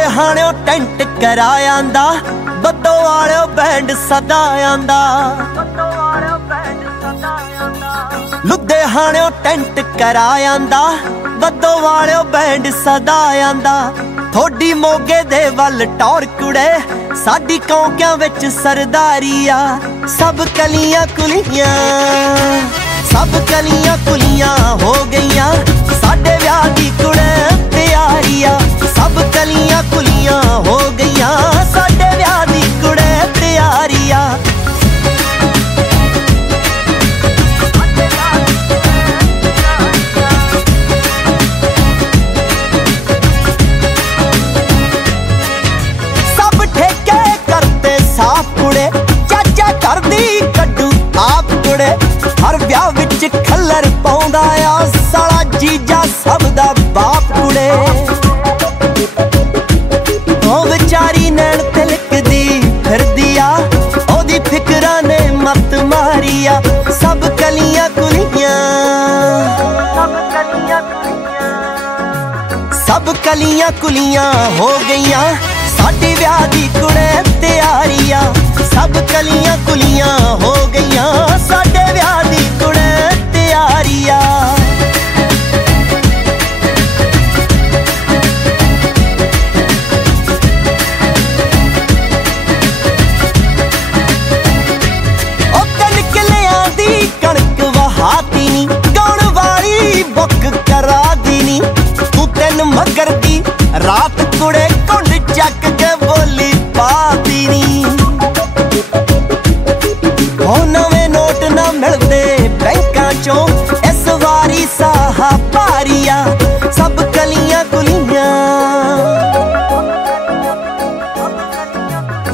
लुधियाणों tent करायांदा, बद्दो वालों band सदा आंदा। लुधियाणों टेंट करायांदा, बद्दो वालों बैंड सदा आंदा। थोड़ी मोगे दे वल टौर कुड़े, साडी कौंकियां विच सरदारी आ। सब कलियां कुलियां, सब कलियां कुलियां हो गईयां, साडे व्याह दी कुड़े तैयारी आ। सब कलियां कुलियां हो गईयां, साडे व्याह दी कुड़े तैयारी आ। सब ठेके करते साफ कुड़े, चाचा करदी कड्डू आप कुड़े। हर ब्याह विच खल्लर पाउंदा आ, साला जीजा सब दा बाप कुड़े। ओ विचारी नैन तिलकदी फिरदी आ, ओदी फिकरा ने मत मारी आ। सब कलियां कुलियां, सब कलियां कुलियां हो गईयां, साडी व्याह दी कुड़े तैयारी आ। सब कलियां कुलियां हो गईयां, साडे व्याह दी कुड़े तैयारी आ। ओ कनकलियां दी कणक वहाती नी, गाउण वाली बुक करा दी नी। तू तेन मगर दी रात कुड़े कुंड चक के बोली पाती नी। ओ नवे नोट ना मिलदे बैंकां चों, इस वारी साहा भारी आ। सब कलियां कुलियां,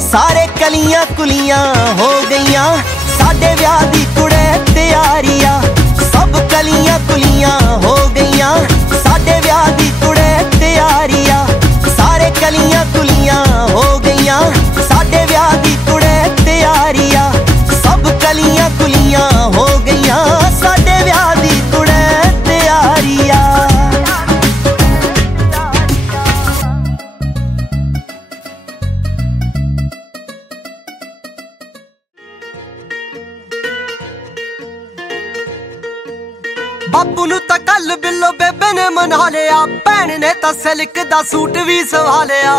सारे कलियां कुलियां हो गईयां, साडे व्याह दी कुड़े तैयारी आ। सब कलियां कुलियां हो गईयां, साडे व्याह दी कुड़े तैयारी आ। सारे कलियां कुलियां हो गईयां, साडे व्याह दी कुड़े तैयारी आ। सब कलियां कुलियां हो गईयां, साडे व्याह दी कुड़े तैयारी आ। बापू नू तां कल बिल्लो बेबे ने मना लिया, भैन ने तां सिल्क दा सूट भी सवा लिया।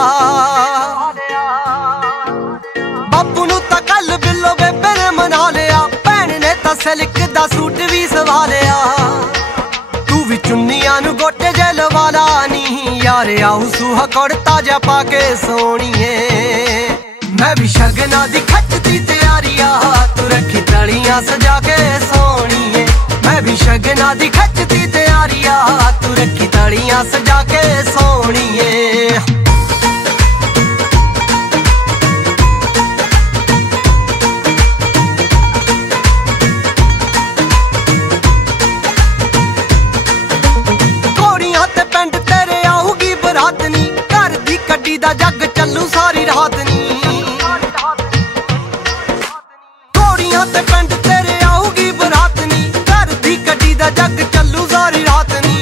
बापू नू तां कल बिल्लो बेबे ने मना लिया, भैन ने तां सिल्क दा सूट भी सवा लिया। तू भी चुन्नियां नू गोटे जे लवा ला नी, यार आऊ सूहा कुड़ता जा पाके सोणीए। मैं भी शगना दी खचदी तैयारी आ, तू रखी तलियां सजा के सोणीए। मैं भी शगना दी खचदी तैयारी आ, तू रखी तलियां सजा के सोणीए। घोड़ियां ते पिंड तेरे आऊगी बरात नी, घर दी कड्डी दा जग चलू सारी रात नी। घोड़ियां ते पिंड तेरे आऊगी बरात नी, घर दी कड्डी दा जग चलू सारी रात नी।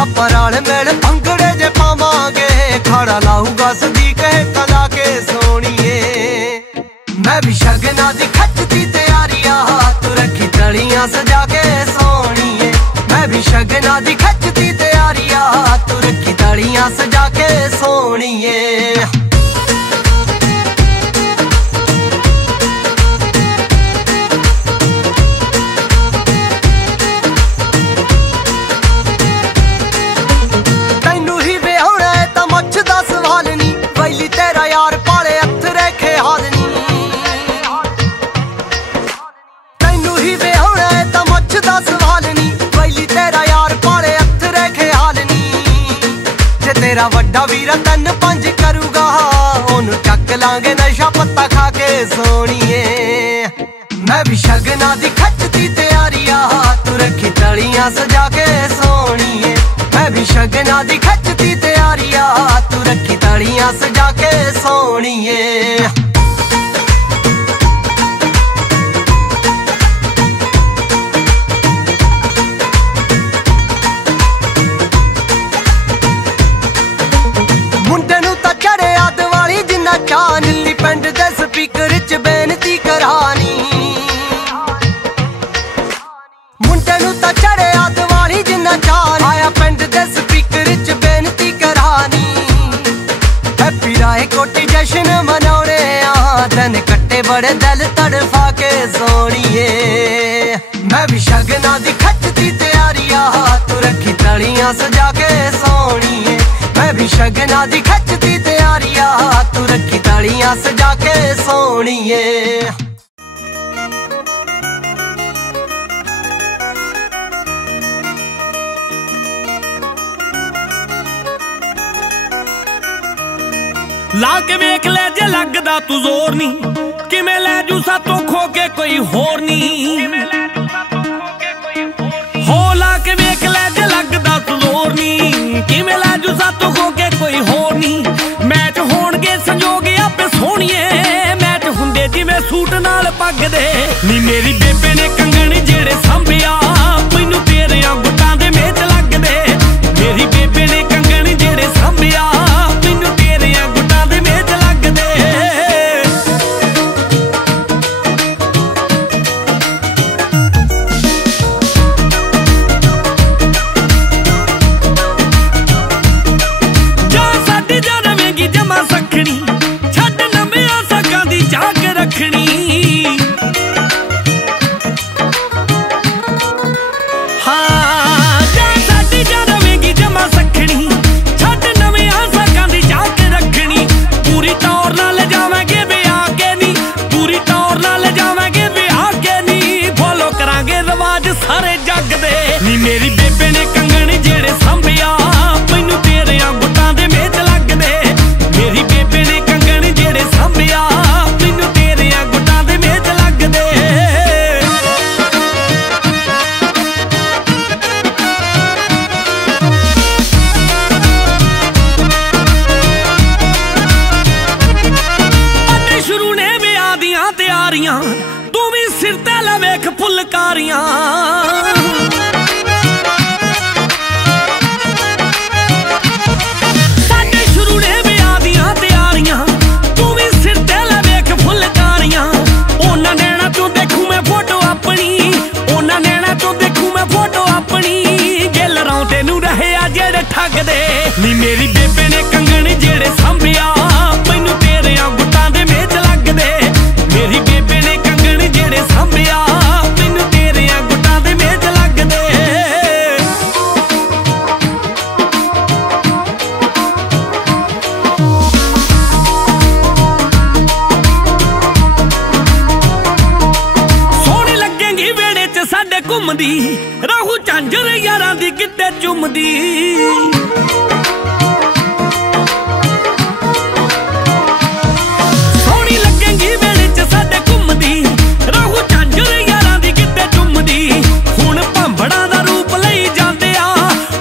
आपां रल मिल भंगड़े जे पावांगे, खड़ा लाऊगा सदीक कला के सोणीए। मैं भी शगना दी खचदी तैयारी आ, तू रखी तलियां सजा के सोणीए। मैं भी शगना दी खचदी तैयारी आ, तू रखी तलियां सजा के सोणीए। तेरा यार पाले अथरे ख्याल नी, तैनू ही विआहना है तां मुछ दा सवाल नी। वैली तेरा यार पाले अथरे ख्याल नी, जे तेरा वड्डा वीर तन पंज करूगा, ओनू चक लांगे नशा पत्ता खा के सोणीए। मैं भी शगना दी खचदी तैयारी आ, तू रखी तलियां सजा के सोणीए। मैं भी शगना दी खचदी तैयारी आ, तू रखी तलियां सजा के सोणीए। ਚਾਹ ਨੀਲੀ ਪਿੰਡ ਦੇ ਸਪੀਕਰ 'ਚ ਬੇਨਤੀ ਕਰਾਨੀ ਮੁੰਡੇ ਨੂੰ ਤਾਂ ਚੜਿਆ ਦੀਵਾਲੀ ਜਿੰਨਾ ਚਾਹ ਆਇਆ ਪਿੰਡ ਦੇ ਸਪੀਕਰ 'ਚ ਬੇਨਤੀ ਕਰਾਨੀ ਹੈਪੀ ਰਾਏ ਕੋਟੀ ਜਸ਼ਨ ਮਨਾਉਣੇ ਆ ਦਿਨ ਕੱਟੇ ਬੜੇ ਦਿਲ ਤੜਫਾ ਕੇ ਸੋਣੀਏ ਮੈਂ ਵੀ ਸ਼ਗਨਾਂ ਦੀ ਖੱਚਦੀ ਤਿਆਰੀ ਆ ਤੂੰ ਰੱਖੀ ਤਲੀਆਂ ਸਜਾ ਕੇ ਸੋਣੀਏ मैं भी शगना दी खचदी तैयारी आ तू रखी तालियां सजा के सोणीए ला के वेख ले जे लगदा तू जोर नी किवें लै जू सातों खो के कोई होर नी हो ला के वेख ले जे लगदा तू जोर नी किवें लै जू सातों खो के कोई होर नी मैच होणगे संजोग आपे सोहणीए मैच हुंदे जिवें सूट नाल पग दे नी मेरी बेबे ने कंगण जेड़े सांभिया मैनू तेरियां गुट्टां दे मेच लगदे मेरी बेबे ने कंगण जेड़े सांभिया मैनू तेरियां गुट्टां दे मेच लगदे सखनी छड़ नवियां सगां दी जाग रखनी हाँ जा साडी जा रवेगी जमा सखनी छड़ नवियां सगां दी जाग रखनी पूरी तौर नाल जावांगे विआह के नी पूरी तौर नाल जावांगे विआह के नी फॉलो करांगे रिवाज सारे जग दे नी मेरी बेबे ने कंगण जेड़े सांभिया मैनू तेरियां गुट्टां दे मेच लगदे मेरी बेबे ने कंगण जेड़े सांभिया मैनू तेरियां गुट्टां दे मेच लगदे अड्डे शुरू ने विआह दियां तैयारियां तू भी सिर ते ला वेख फुलकारियां ठगदे नी मेरी बेबे ने कंगण जेड़े सांभिया मैनू तेरियां गुट्टां दे मेच लगदे मेरी बेबे ने कंगण जेड़े सांभिया मैनू तेरियां गुट्टां दे मेच लगदे सोहनी लगेंगी वेड़े च साडे घुमदी राहू झांझर यारां दी गिद्दे चुमदी सोहनी लगेंगी वेड़े च साडे घुमदी राहू झांझर यारां दी गिद्दे चुमदी हुण भांबड़ां दा रूप लई जांदे आ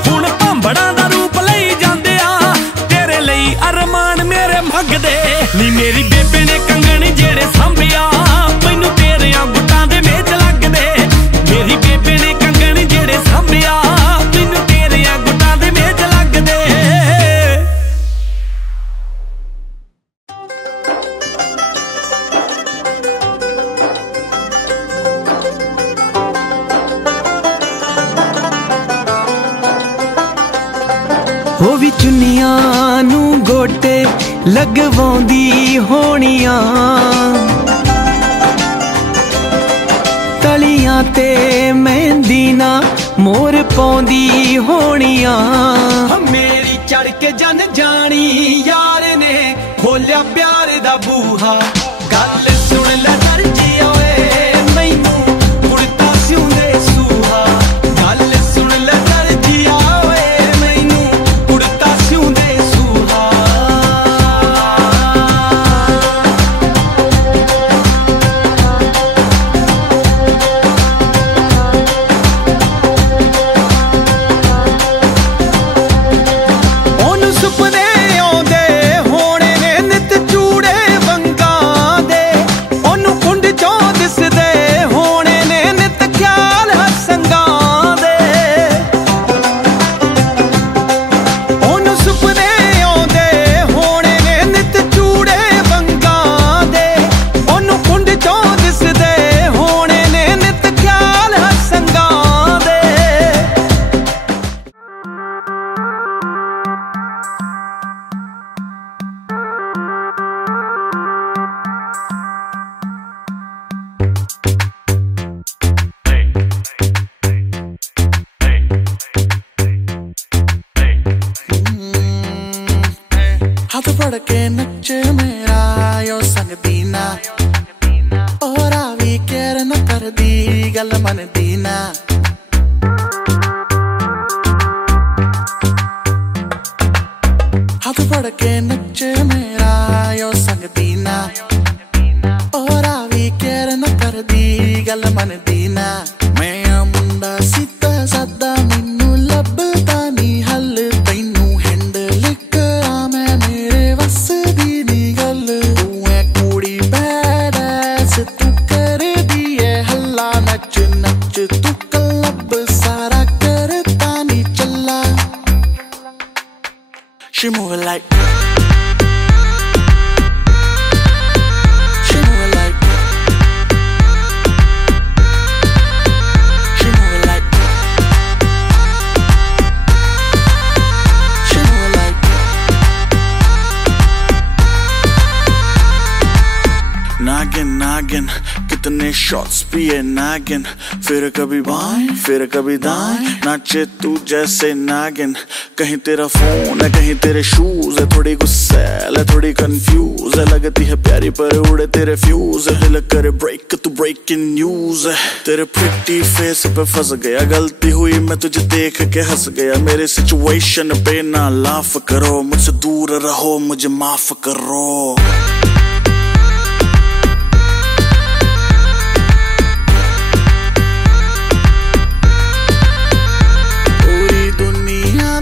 हुण भांबड़ां दा रूप लई जांदे आ तेरे लई अरमान मेरे मंगदे नी मेरी बेबे ने कंगण जेड़े सांभिया मैनू तेरियां गुट्टां दे मेच लगदे मेरी बेबे ने कंगण जेड़े सांभिया मैनू तेरियां गुट्टां दे मेच लगदे ਉਹ ਵੀ ਚੁੰਨੀਆਂ ਨੂੰ ਗੋਟੇ ਲਗਵਾਉਂਦੀ ਹੋਣੀਆਂ ਤਲੀਆਂ ਤੇ ਮਹਿੰਦੀ ਨਾ ਮੋਰ ਪਾਉਂਦੀ ਹੋਣੀਆਂ ਮੇਰੀ ਚੜ ਕੇ ਜਨ ਜਾਣੀ ਯਾਰ ਨੇ ਖੋਲਿਆ ਪਿਆਰ ਦਾ ਬੂਹਾ ਗੱਲ ਸੁਣ ਲੈ ਦਰਜੀ ਓਏ ਮੈਨੂੰ ਕੁੜਤਾ ਸਿਉਂਦੇ ਸੂਹਾ ਗੱਲ ਸੁਣ ਲੈ ਦਰਜੀ ਓਏ ਮੈਨੂੰ ਕੁੜਤਾ ਸਿਉਂਦੇ ਸੂਹਾ ਉਹਨੂੰ ਸੁਪਨੇ ਆਉਂਦੇ हाथ फड़ के नचे मेरा यो संग दीना और आवी केयर न कर दी गल मन दीना हाथ फड़ के नचे मेरा यो संग दीना और आवी केयर न कर दी गल मन दीना मैं मुंडा सीधा सादा मैनू लभदा नी हल तैनू हैंडल करा मैं मेरे वस दी नी गल तू है कुड़ी बैडैस तू कर दी है हल्ला नच नच तू क्लब सारा करता नी चला She moving like She moving like She moving like She moving like नागिन नागिन कितने शॉट्स पिए नागिन फिर कभी बाएं फिर कभी दाएं नाचे तू जैसे नागिन कहीं तेरा फोन है कहीं तेरे शूज है थोड़ी गुस्सैल है थोड़ी कंफ्यूज है लगती है प्यारी पर उड़े तेरे फ्यूज है दिल करे ब्रेक तू ब्रेकिंग न्यूज है तेरे प्रिटी फेस पे फंस गया गलती हुई मैं तुझे देख के हंस गया मेरे सिचुएशन पे ना लाफ करो मुझसे दूर रहो मुझे माफ करो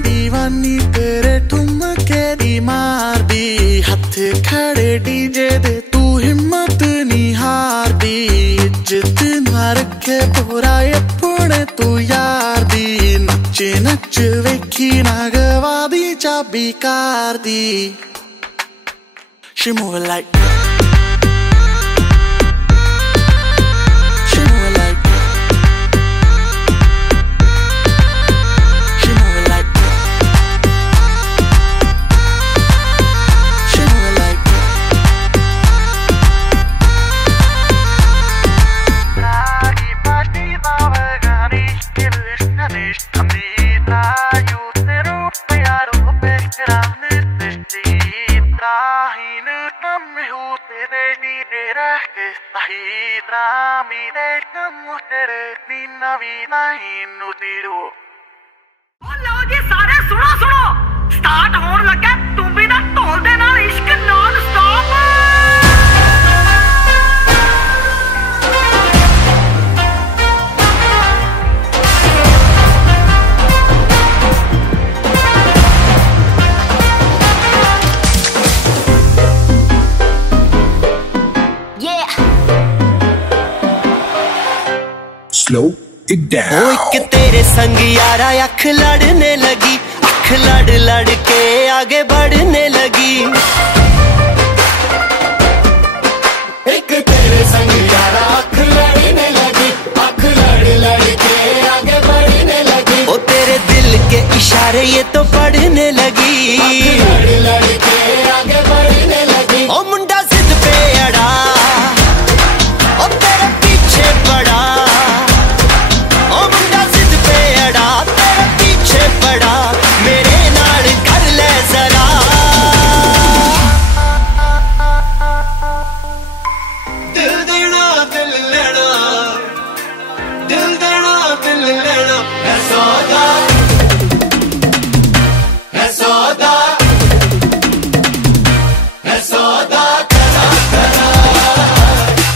दीवानी तेरे ठुमके दी मार दी हथ खड़े डीजे दे तू हिम्मत नहीं हार दी इज्जत ना रखे पूरा अपने तू यार दी नचे नच वेखी ना गवा दी चाबी car the She moving like लो जी सारे सुनो सुनो स्टार्ट होने लगा तुम्बी दा ढोल दे नाल इश्क non stop Slow it down. ओ एक तेरे संग यारा अख लड़ने लगी अख लड़ लड़ के आगे बढ़ने लगी एक तेरे संग यारा अख लड़ने लगी अख लड़ लड़ के आगे बढ़ने लगी ओ तेरे दिल के इशारे ये तो पढ़ने लगी लड़ लड़ के आगे बढ़ने लगी ओ मुंडा जिद पे अड़ा ओ तेरे पीछे पड़ा ओ मुंडा जिद पे अड़ा तेरे पीछे पड़ा मेरे नाल कर ले जरा दिल देना दिल लेना दिल देना दिल लेना है सौदा है सौदा है सौदा करा करा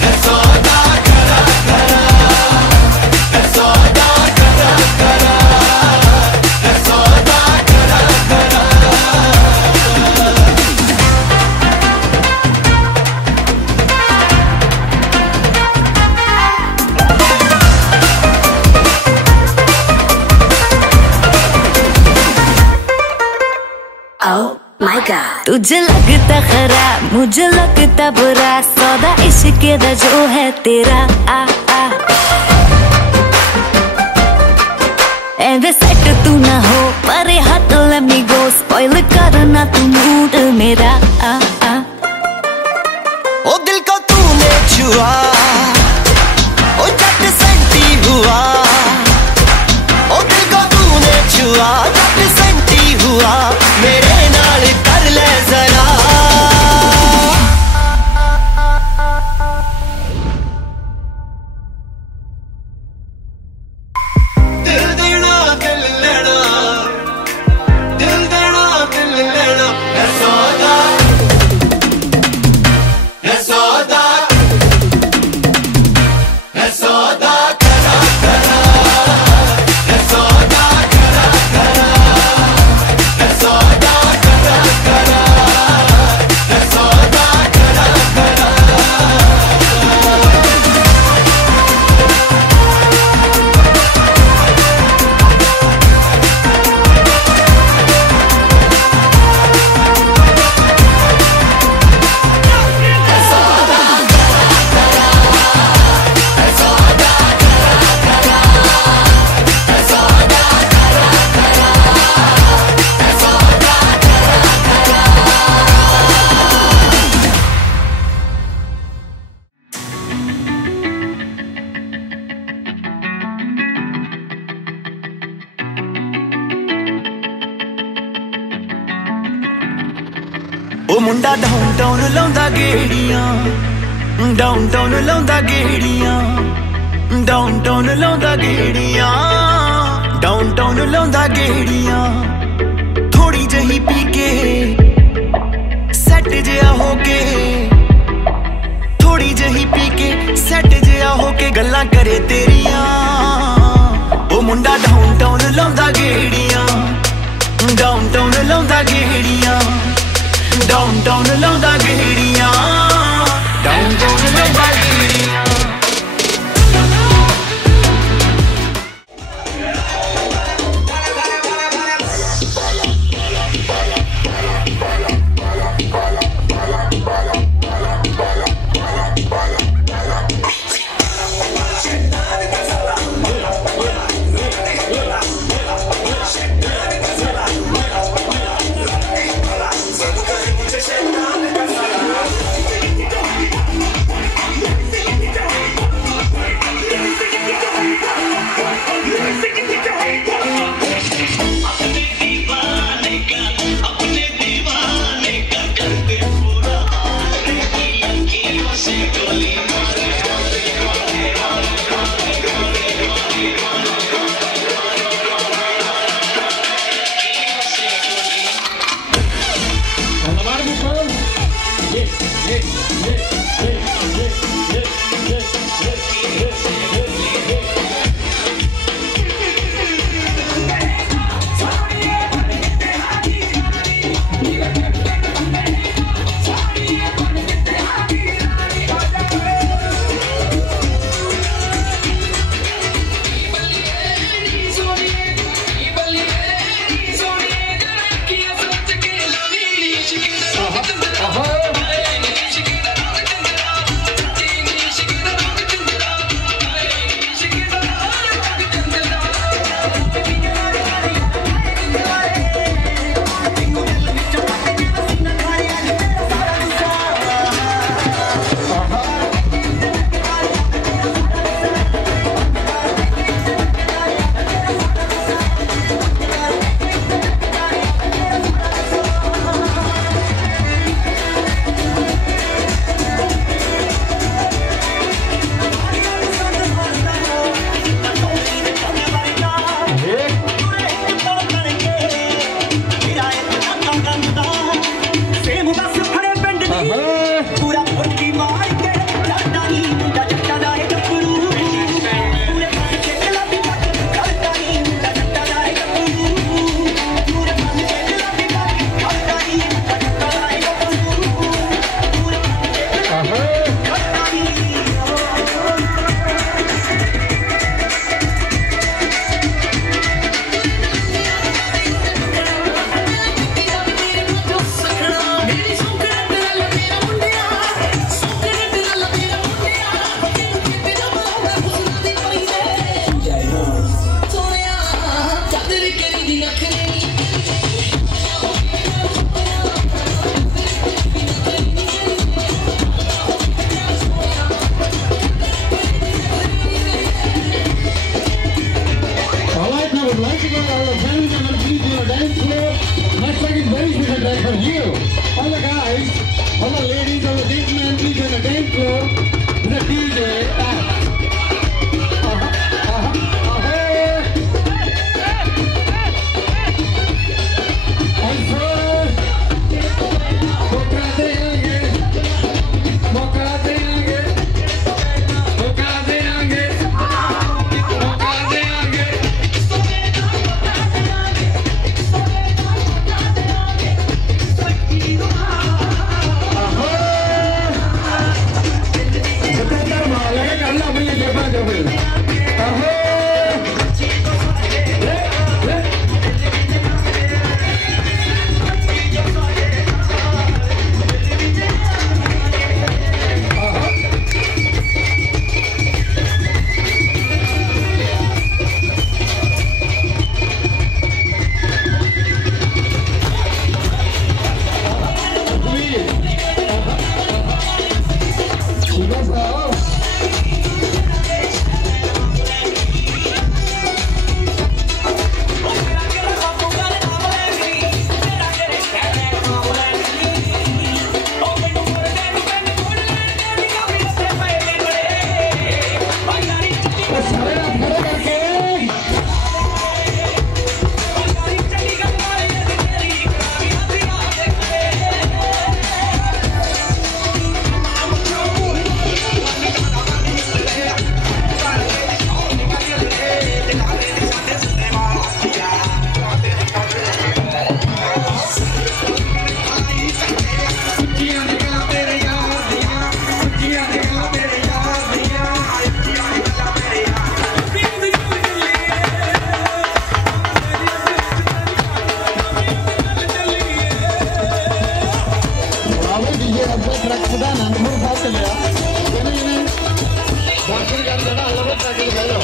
है सौदा करा करा है सौदा करा करा है सौदा करा करा Oh my God. तुझे लगता खराब मुझे लगता बुरा सौदा इश्क दा जो है तेरा आ आ एंड सेट तू ना हो परे हट let me go spoil करना तू मूड मेरा आ आ ओ दिल को तूने छुआ ओ झट सेंटी हुआ ओ दिल को तूने छुआ झट सेंटी हुआ मेरे नाल कर ले जरा मुंडा डाउनटाउन लाउंदा गेड़ियां, डाउनटाउन लाउंदा गेड़ियां, डाउनटाउन लाउंदा गेड़ियां, डाउनटाउन लाउंदा गेड़ियां। थोड़ी जही पी के सैट जिहा होके, थोड़ी जही पी के सैट जिहा होके गल्लां करे तेरियां। ओ मुंडा डाउनटाउन लाउंदा गेड़ियां, डाउनटाउन लाउंदा गेड़ियां, डाउनटाउन लाउंदा गेड़ियां, डाउनटाउन लाउंदा गेड़ियां। Uh-huh. ये अब्बा ट्रक खुदा आनंदपुर साहब चलिया दर्शन कर देना अल्लाह ट्रक ले लो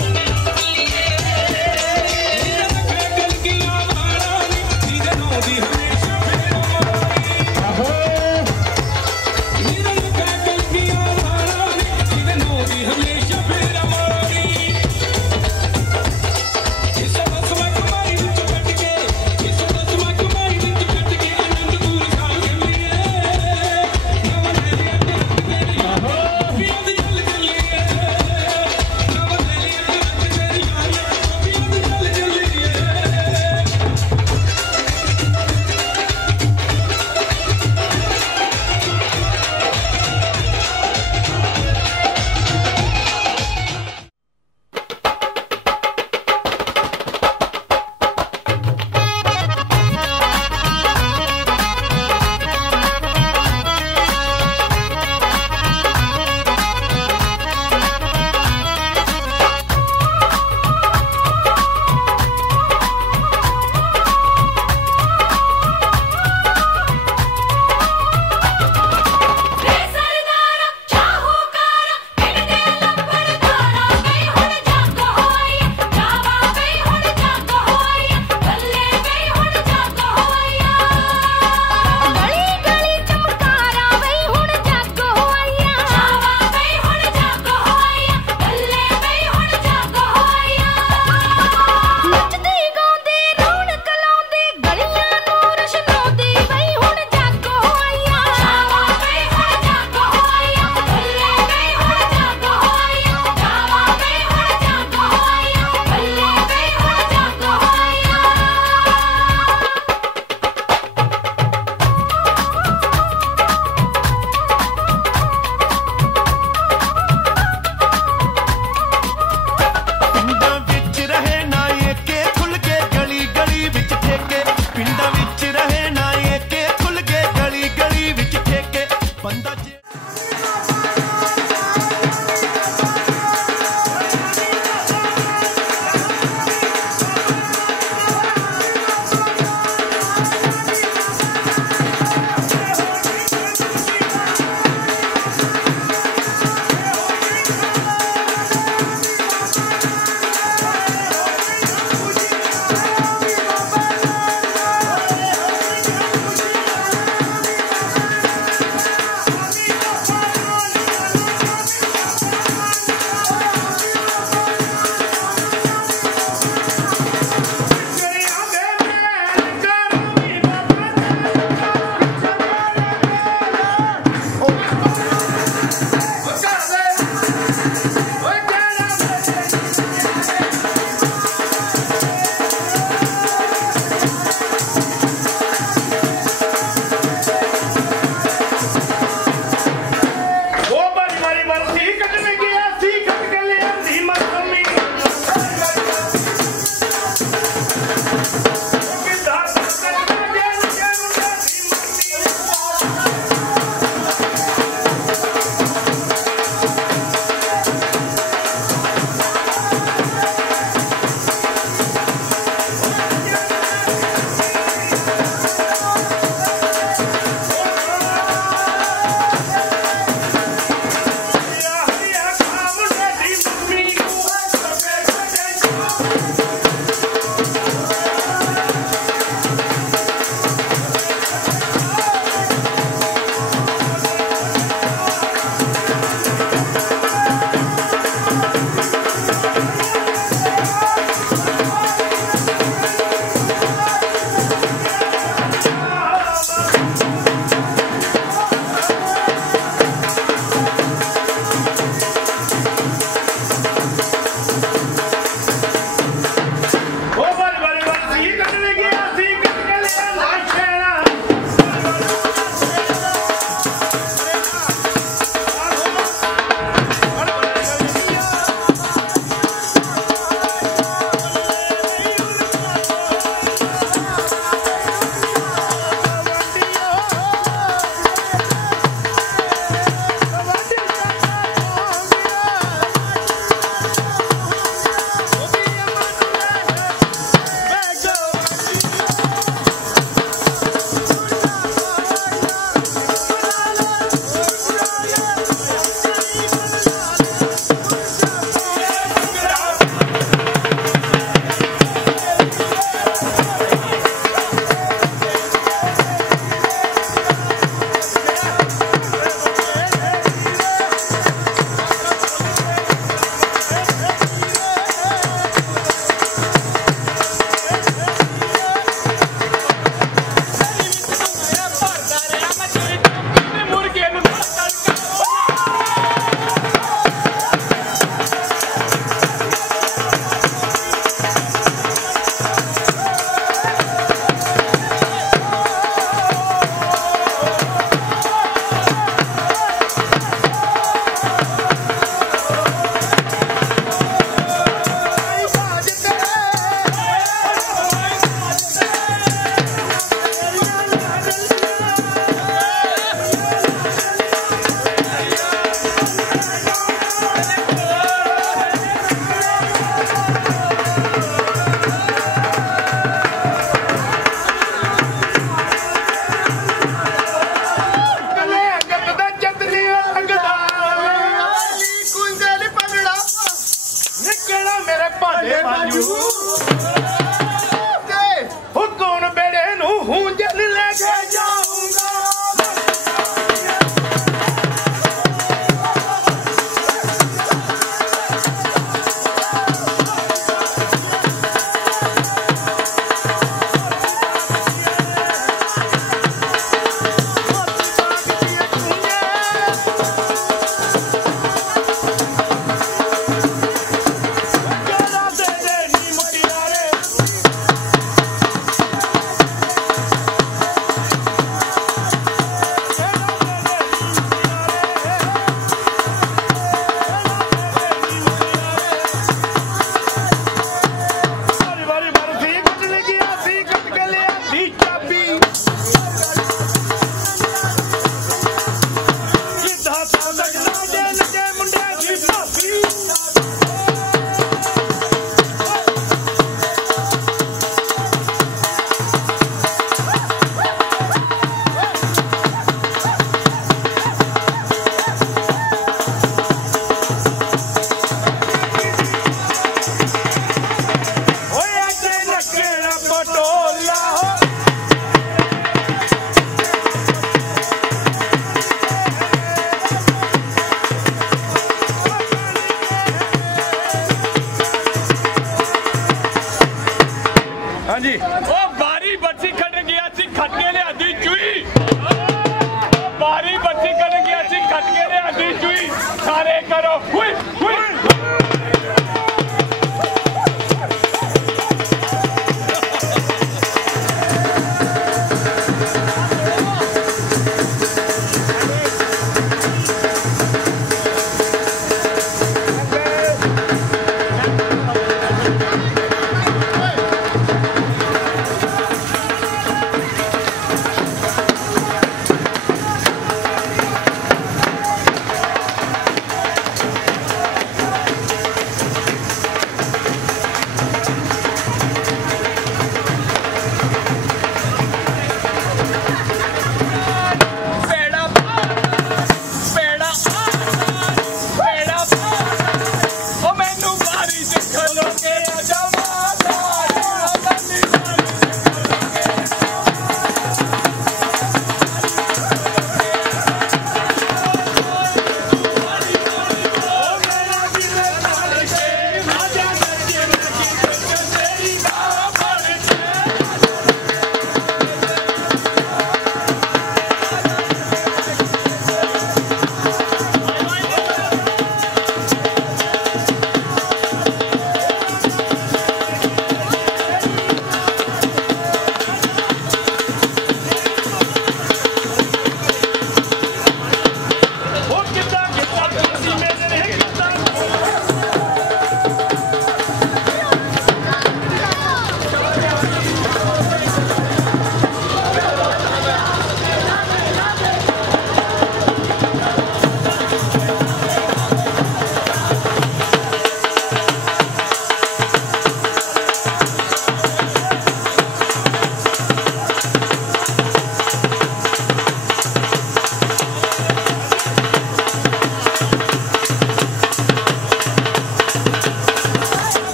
ਕੱਟ ਕੇ ਲਿਆਂਦੀ ਚੂਈ ਸਾਰੇ ਕਰੋ ਹੁਈ ਹੁਈ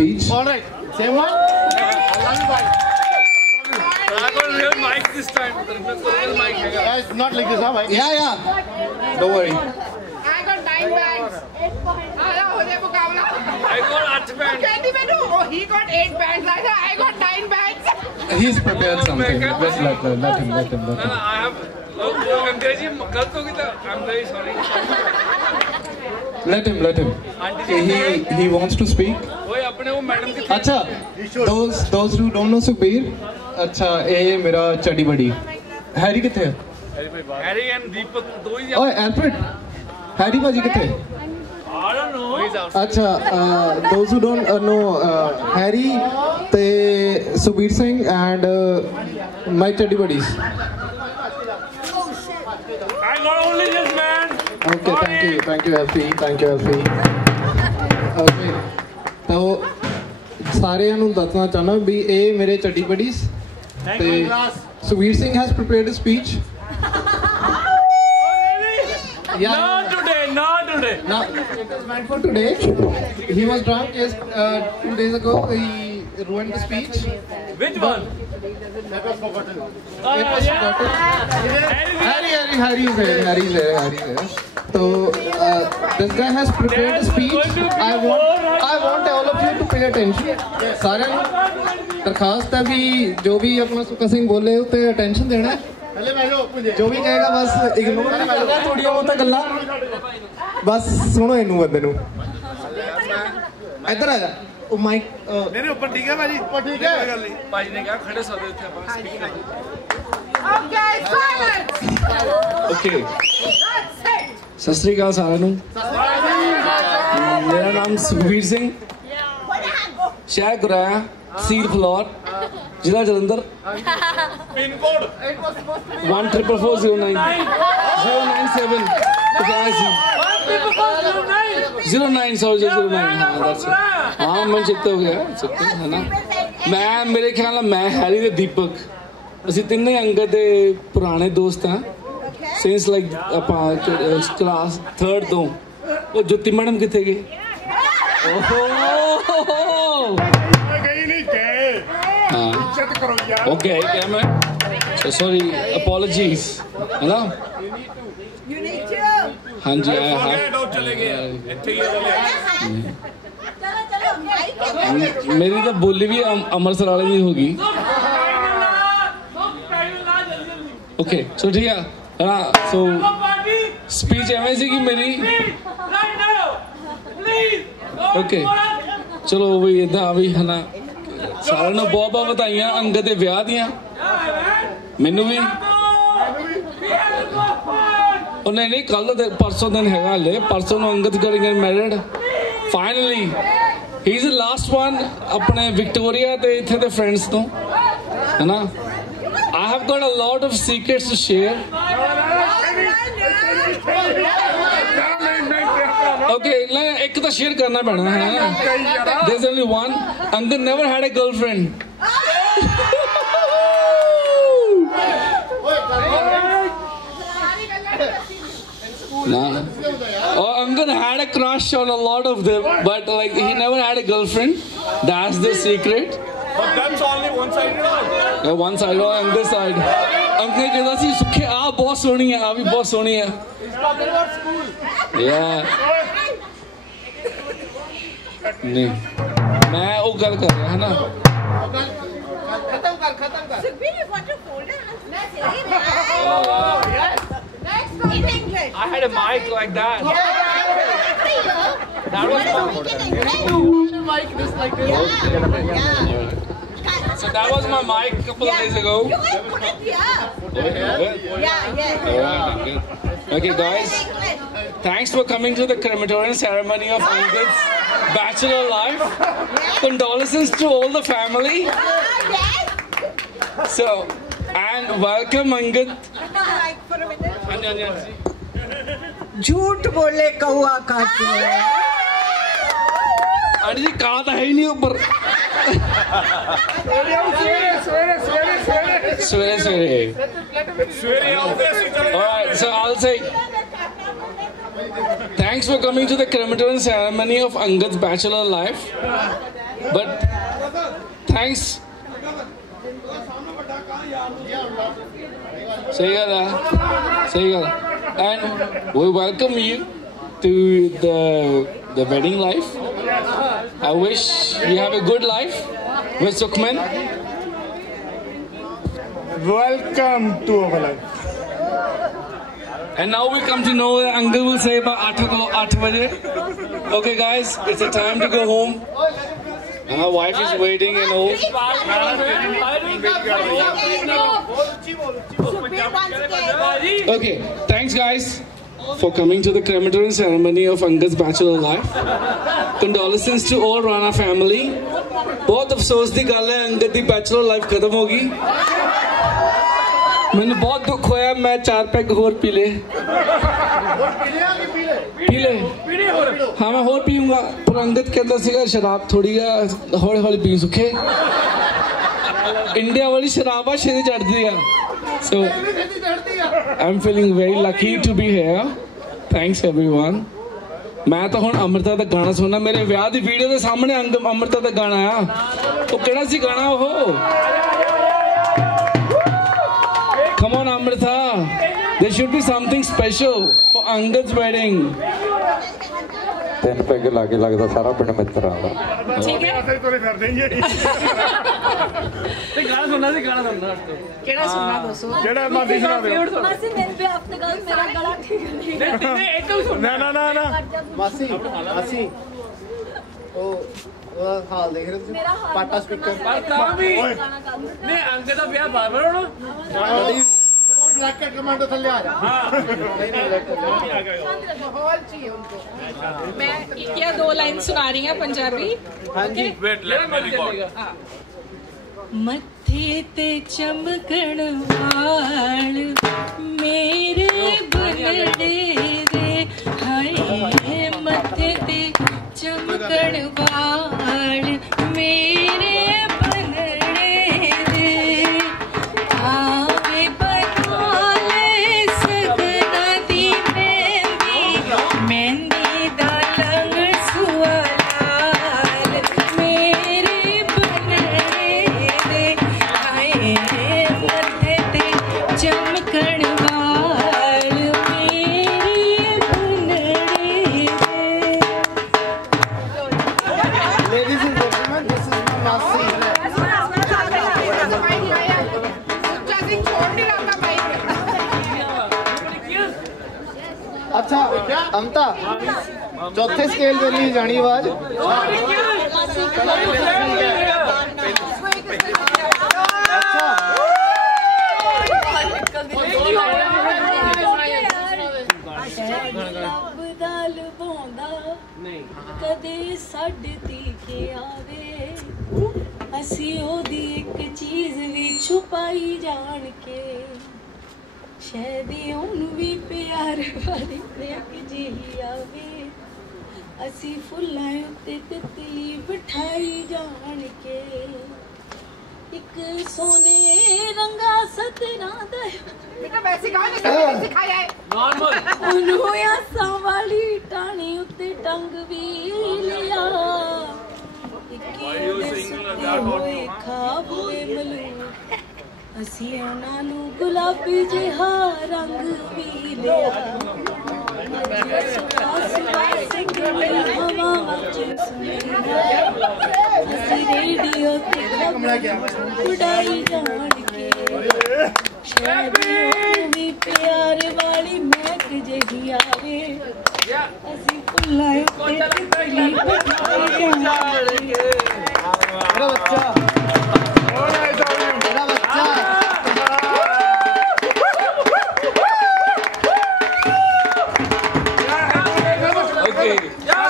speech. All right, same one. I got real mic this time. Real mic. It's not like this, huh, bhai? Yeah. Don't worry. I got 9 bags. I got 8 bands. He got 8 bags. I got 9 bags. He's prepared something. Just let him. No, I have. Angrezi galat ho gayi tha. I'm very sorry. Let him. He wants to speak. ओए अपने वो madam की अच्छा, those who don't know Sukhbir, अच्छा ये मेरा चड्डी बड़ी हैरी किथे है? हैरी एंड दीपक दो ही ओए एल्फ्रेड, हैरी बाजी किथे? I don't know. अच्छा, those who don't know Harry ते सुखबीर सिंह and my चड्डी buddies. I got only this man. Okay, thank you Elfie. Okay, तो ਸਾਰਿਆਂ ਨੂੰ ਦੱਸਣਾ ਚਾਹਨਾ ਵੀ ਇਹ ਮੇਰੇ ਚੱਡੀ ਬਡੀਜ਼ ਤੇ Sukhbir Singh has prepared a speech. Not today. Not it was meant for today. He was drunk just 2 days ago. He ruined the speech. Which one? That was forgotten. It was forgotten. Harry is there. So this guy has prepared a speech. I want all of you to pay attention. सारे दरखास्त है भी जो भी अपना सुखा सिंह बोले उते attention देना है. जो भी कहेगा बस इग्नोर करना थोड़ी बहुत गल्ला बस सुनो इनू बंदे नू इधर आ जा ओ माइक मेरे ऊपर ठीक है भाजी ऊपर ठीक है भाजी ने कहा खड़े सो रहे थे अपन स्पीकर ओके सत श्री अकाल साਰਿਆਂ ਨੂੰ ਮੇਰਾ ਨਾਮ ਸੁਖਬੀਰ ਸਿੰਘ ਸ਼ਹਿਰ ਗੁਰਾਇਆ ਤਹਿਸੀਲ ਫਲੋਰ ਜ਼ਿਲ੍ਹਾ ਜਲੰਧਰ पिन कोड 14409 097 09 sorry 09 हाँ that's it हाँ मैं चेक हो गया है ना मैं मेरे ख्याल ਨਾਲ ਮੈਂ ਹੈਰੀ ਤੇ ਦੀਪਕ ਅਸੀਂ ਤਿੰਨੇ ਅੰਗਦ ਦੇ ਪੁਰਾਣੇ ਦੋਸਤ ਹਾਂ ਸਿੰਸ ਲਾਈਕ ਆਪਾਂ ਕਲਾਸ 3rd ਤੋਂ ਉਹ ਜੁੱਤੀ ਮੈਡਮ ਕਿੱਥੇ ਗਏ ਓਹੋ गई नहीं गए इज्जत करो यार ओके क्या मैं सॉरी अपॉलॉजीज है ना हाँ जी चले गए ਇੱਥੇ ਹੀ मेरी तो बोली भी अमृतसर वाले की होगी ओके सो ठीक है ना सो स्पीच एवं सी कि मेरी ओके चलो भी इदा भी है ना सारे ਨੂੰ बहुत बहुत ਵਧਾਈਆਂ ਅੰਗਦ ਦੇ ਵਿਆਹ ਦੀਆਂ ਮੈਨੂੰ ਵੀ ਉਹ ਨਹੀਂ ਕੱਲ ਦੇ ਪਰਸੋਂ ਦਿਨ ਹੈਗਾ ਹਲੇ ਪਰਸੋਂ ਨੂੰ Angad get married finally he is the last one ਆਪਣੇ ਵਿਕਟੋਰੀਆ ਤੇ ਇੱਥੇ ਦੇ ਫਰੈਂਡਸ ਤੋਂ ਹੈ ਨਾ I have got a lot of secrets to share. Okay, एक तो शेयर करना पड़ना है ना. There's only one. Angad never had a girlfriend. Nah. Oh, Angad had a crush on a lot of them, but like he never had a girlfriend. That's the secret. But that's only one sided. Yeah, one side on this side. Uncle कहता सी सुखे आ बहुत सोहनी है, आ भी बहुत सोहनी है. Yeah. नहीं, मैं वो गल कर रहा है ना. खत्म कर. Sukhbir you got your folder? Next in English. I had a mic like that. That was my mic just like this. So that was my mic a couple of days ago. You guys put it here. Yeah. Okay, guys. Thanks for coming to the crematorium ceremony of Angad's bachelor life. Condolences to all the family. So, and welcome Angad. झूठ बोले कौआ काटे अरे जी कहा था है ही नहीं ऊपर सवेरे alright so I'll say thanks for coming to the crematorium ceremony of Angad's bachelor life but thanks. Say and we welcome you to the wedding life. I wish you have a good life with Sukhman. Welcome to our life. And now we come to know that Uncle will say about 8 baje. Okay guys, it's the time to go home. And our wife is waiting and all. Okay, thanks guys for coming to the crematory ceremony of Angad's bachelor life. Condolences to all Rana family. बहुत अफसोस दी गल है अंगद दी bachelor life खत्म हो गई. मैंने बहुत दुख होया. मैं 4 पैग होर पी ले. हाँ मैं होर पीऊंगा. पर अंगद के अंदर सीगा शराब थोड़ी हौली हौली पी सुखे. इंडिया वाली शराब आ छेती चढ़ती है. So I'm feeling very lucky to be here. Thanks everyone. मैं तो हुण अमृता दा गाना सुनना. मेरे विआह दी वीडियो दे सामने अमृता दा गाना आ. वो केड़ा सी गाना वो? Come on Amrita. There should be something special for Angad's wedding. 3 peg लाके लगदा सारा पिंड मित्र आंदा. ठीक है ऐसे तोरे कर देंगे. ते गाना सुनना केड़ा सुनना दोस्तों? केड़ा मासी सुना दे. मासी मेरे पे हफ्ते का मेरा गला ठीक नहीं. नहीं एक तो सुन. ना मासी ओ हाल देख रहे हो पाटा स्पीकर पाटा भी नहीं अंकल दा ब्याह बार-बार होना. ब्लैक कैट कमांडो थल्ले आ जा. हां माहौल चाहिए उनको. मैं क्या 2 लाइन सुना रही हूं पंजाबी. हां जी वेट लेट मी रिकॉर्ड. मत्थे ते चमकण वाल मेरे बनड़े रे हाय मत्थे ते चमकण वाल मेरे बनड़े रे आवे बनाले सगना दी मेहंदी दा लंग सुवाल मेरे बनड़े रे हाय मत्थे ते चमकण वाल मेरे बनड़े रे. Ladies and gentlemen, this is my Masi. अच्छा अमता चौथे स्केल पे ली जानी आवाज. कदे साडे तीखे आवे असी ओदी एक चीज भी छुपाई जान के शायद ओनू भी प्यार वाली प्रेक जी आवे असी फुल्लां उत्ते तितली बिठाई जान के एक सोने रंगा सतना दा बेटा वैसे गाने सिखाया है नॉर्मल ओनू आसा वाली टाणी उत्ते टंग भी लिया होए खाब होए मलू असी उन्हां नू गुलाबी जिहा रंग भी लिया रेडियो ते उड़ाई जान के भी प्यार वाली महक जही आवे असी फुल्लां उत्ते तितली बिठाई जान के. मेरा बच्चा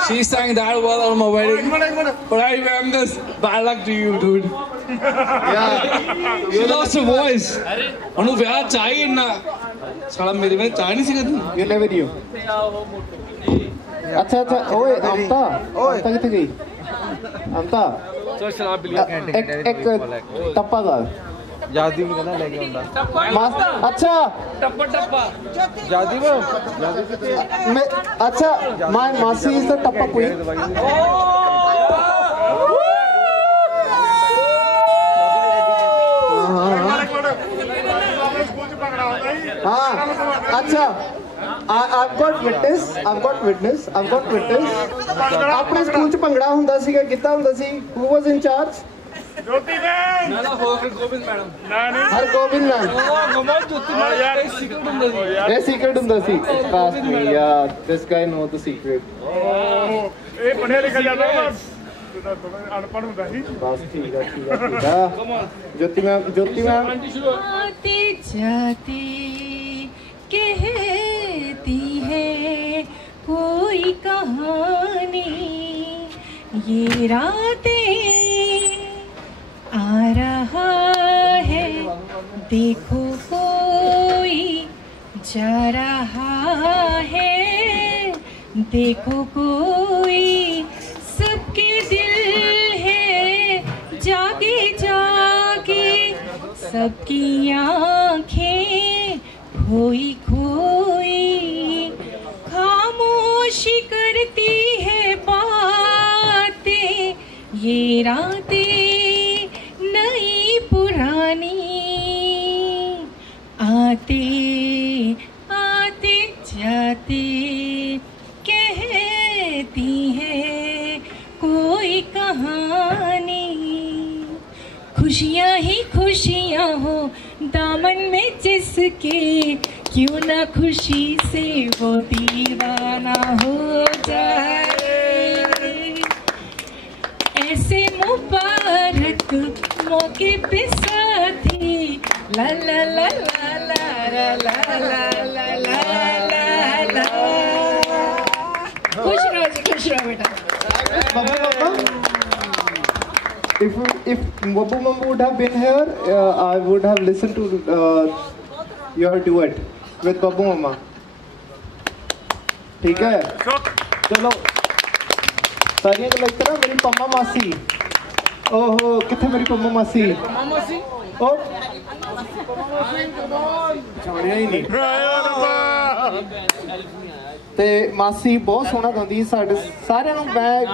She sang that well on my wedding. But I remember this. Bad luck to you, dude. She lost her voice. ਉਹਨੂੰ ਵਿਆਹ ਚਾਹੀ ਇੰਨਾ ਸਾਲਾ ਮੇਰੇ ਵਿੱਚ ਚਾਹ ਨਹੀਂ ਸੀਗਾ ਤੂੰ. You never knew. अच्छा ओए अमता कितने गई अमता चल शराब पी लिया. एक टप्पा दाल जादी भी कहना लेके आंदा. अच्छा टप्पा जादी वो मैं अच्छा माय मासी इज द टप्पा क्वीन. हाँ अच्छा I've got witness ਆਪਣੇ ਸਕੂਲ ਚ ਭੰਗੜਾ ਹੁੰਦਾ ਸੀਗਾ ਕਿੱਦਾਂ ਹੁੰਦਾ ਸੀ who was in charge Jyoti ma'am ਨਾ ਹਰਗੋਬਿੰਦ ਮੈਡਮ ਹਰਗੋਬਿੰਦ ਮੈਮ ਕਮਾਲ ਜੋਤੀ ਮੈਡਮ ਇਹ ਸੀਕ੍ਰੇਟ ਹੁੰਦਾ ਸੀ ਇਹ ਸੀਕ੍ਰੇਟ ਹੁੰਦਾ ਸੀ trust me yeah this guy know the secret ਇਹ ਪੜ੍ਹਿਆ ਲਿਖਿਆ ਜਾਂਦਾ ਬਸ ਅਨਪੜ੍ਹ ਹੁੰਦਾ ਸੀ ਬਸ ਠੀਕ ਆ ਜੋਤੀ ਮੈਮ आते जाते कहती है कोई कहानी ये रातें आ रहा है देखो कोई जा रहा है देखो कोई सबके दिल है जागे जागे सबकी आँखें खोई खोई खामोशी करती है बातें ये रातें नई पुरानी आते आते जाते कहती है कोई कहानी खुशियाँ ही खुशियाँ हो दामन में जिसके क्यों ना खुशी से वो दीवाना हो जाए ऐसे मुबारक मौके पे साथी ला ला ला ला ला ला ला ला ला ला ला खुश रहो बेटा If Babu Mama would have been here, I would have listened to your duet with Babu Mama. ठीक है? चलो सारियां गल्लां इस तरह मेरी पम्मा मासी ओहो किथे मेरी पम्मा मासी ओ जानिया ही नहीं ਤੇ ਮਾਸੀ ਬਹੁਤ ਸੋਹਣਾ ਗਾਉਂਦੀ ਸਾਡੇ ਸਾਰਿਆਂ ਨੂੰ ਮੈਂ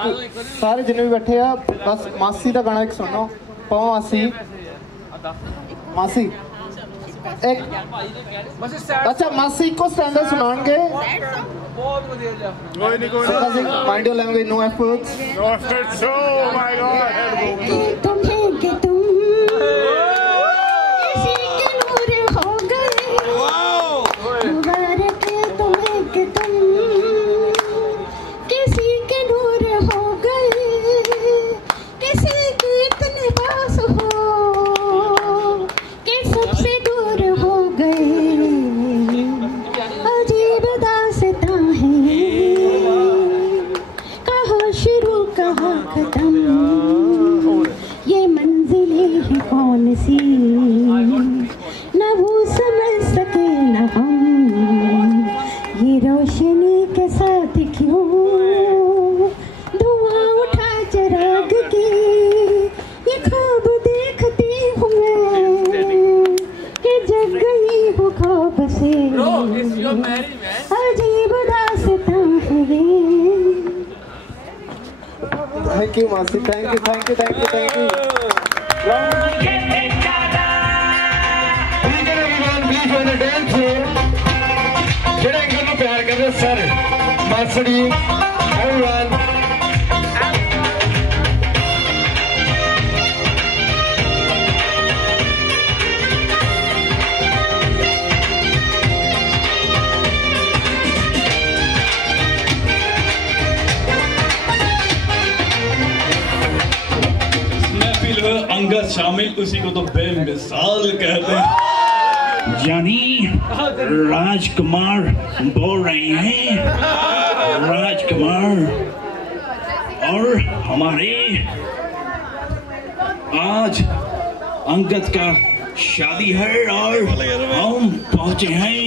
ਸਾਰੇ ਜਿੰਨੇ ਵੀ ਬੈਠੇ ਆ ਬਸ ਮਾਸੀ ਦਾ ਗਾਣਾ ਇੱਕ ਸੁਣੋ ਪਾਓ ਮਾਸੀ ਇੱਕ ਅੱਛਾ ਮਾਸੀ ਇੱਕੋ ਸਟੈਂਡਰਡ ਸੁਣਾਉਣਗੇ ਬਹੁਤ ਵਧੀਆ ਜਿਹਾ ਕੋਈ ਨਹੀਂ mind your language no efforts oh my God तुम किसी के नूर हो गए मुबारक तुम्हें कि तुम किसी के नूर हो गए किसी के इतने पास हो कि सबसे दूर हो गए अजीब दास्तां है कहाँ शुरू कहाँ खत्म ये मंजिलें हैं कौन सी न वो समझ सके न हम ये रोशनी के साथ क्यों धुआं उठा चिराग की ये ख्वाब देखती हूँ मैं कि जग गई हूँ ख्वाब से अजीब दास्तां है ये थैंक यू मासी थैंक यू ਜਿਹੜੇ ਅੰਕਲ ਨੂੰ ਪਿਆਰ ਕਰਦੇ ਸਰ ਮਾਸੜੀ ਐਵਰੀਵਨ अंगद शामिल उसी को तो बेमिसाल कहते हैं यानी राजकुमार बोल रहे हैं राजकुमार और हमारे आज अंगद का शादी है और हम पहुंचे हैं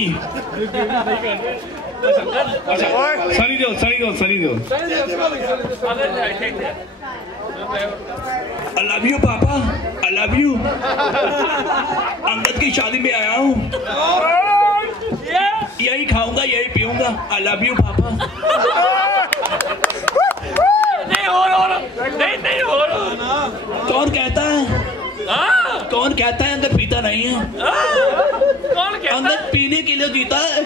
सनी दो I love you पापा I love you अंगद की शादी में आया हूँ यही खाऊंगा यही पीऊंगा I love you पापा नहीं हो रहा कौन कहता है कौन कहता है अंगद पीता नहीं है? कौन कहता? अंगद पीने के लिए जीता है।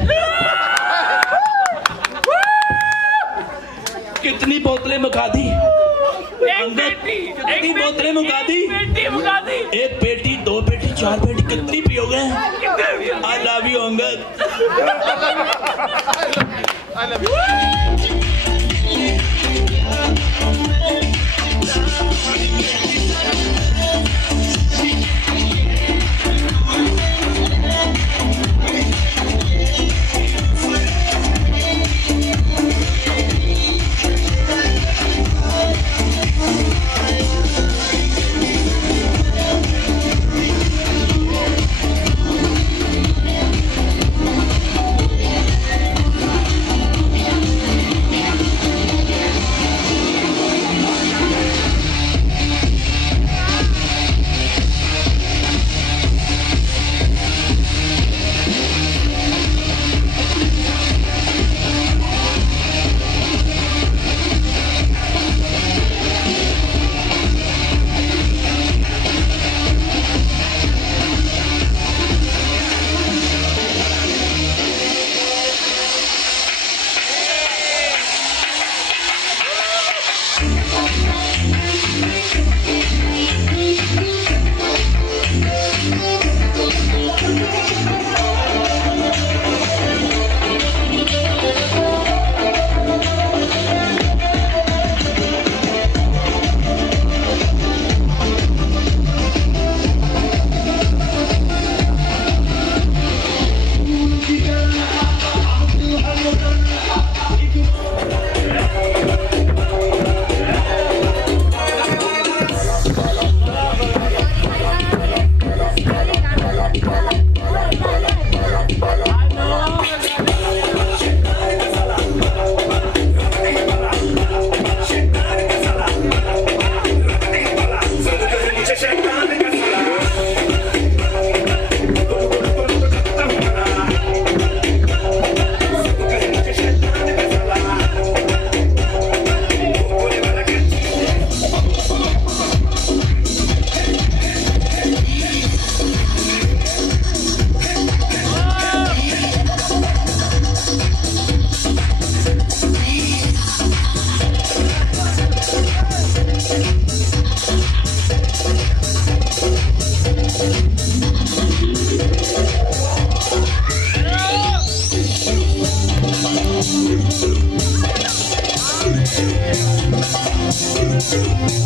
कितनी बोतलें मुका दी अंगद? कितनी बोतलें मुका दी? एक पेटी, 2 पेटी, 4 पेटी, कितनी पियोगे? I love you Angad. I love you. Thank you.